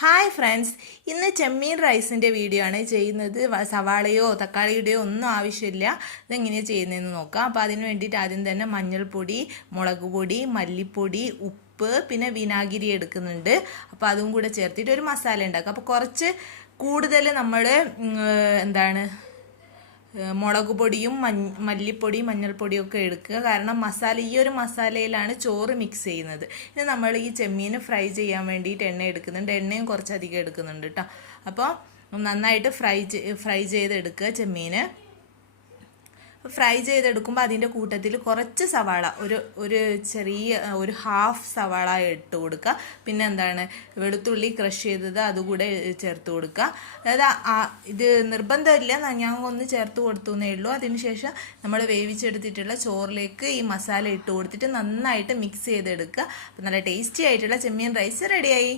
Hi friends, ഇന്ന് ചെമ്മീൻ റൈസിൻ്റെ video ആണ് ചെയ്യുന്നത്. സവാളയോ തക്കാളിയുടെയോ ഒന്നും ആവശ്യമില്ല. ഇതെങ്ങനെയാണ് ചെയ്യുന്നതെന്ന് നോക്കാം. അപ്പോൾ അതിന് വേണ്ടിയിട്ട് ആദ്യം തന്നെ മഞ്ഞൾപ്പൊടി, മുളക് പൊടി, മല്ലിപ്പൊടി, ഉപ്പ്, പിന്നെ വിനാഗിരി എടുക്കുന്നുണ്ട്. അപ്പോൾ അതും കൂടെ ചേർത്തിട്ട് ഒരു മസാല ഉണ്ടാക്കുക. അപ്പോൾ കുറച്ച് കൂടുതൽ നമ്മൾ മുളക് പൊടിയും മല്ലിപ്പൊടിയും മഞ്ഞൾപ്പൊടിയും ഒക്കെ എടുക്കുക. കാരണം ഈ ഒരു മസാലയിലാണ് ചോറ് മിക്സ് ചെയ്യുന്നത്. ഇനി നമ്മൾ ഈ ചെമ്മീൻ ഫ്രൈ ചെയ്യാൻ വേണ്ടിയിട്ട് എണ്ണ എടുക്കുന്നുണ്ട്. എണ്ണയും കുറച്ചധികം എടുക്കുന്നുണ്ട് കേട്ടോ. അപ്പോൾ നന്നായിട്ട് ഫ്രൈ ചെയ്തെടുക്കുക ചെമ്മീന്. ഫ്രൈ ചെയ്തെടുക്കുമ്പോൾ അതിൻ്റെ കൂട്ടത്തിൽ കുറച്ച് സവാള, ഒരു ചെറിയ ഹാഫ് സവാള ഇട്ട് കൊടുക്കുക. പിന്നെ വെളുത്തുള്ളി ക്രഷ് ചെയ്തത് അതുകൂടെ ചേർത്ത് കൊടുക്കുക. അതായത് ഇത് നിർബന്ധമില്ല, ഞാൻ ഒന്ന് ചേർത്ത് കൊടുത്തു എന്നേ ഉള്ളൂ. അതിനുശേഷം നമ്മൾ വേവിച്ചെടുത്തിട്ടുള്ള ചോറിലേക്ക് ഈ മസാല ഇട്ട് കൊടുത്തിട്ട് നന്നായിട്ട് മിക്സ് ചെയ്തെടുക്കുക. അപ്പോൾ നല്ല ടേസ്റ്റി ആയിട്ടുള്ള ചെമ്മീൻ റൈസ് റെഡിയായി.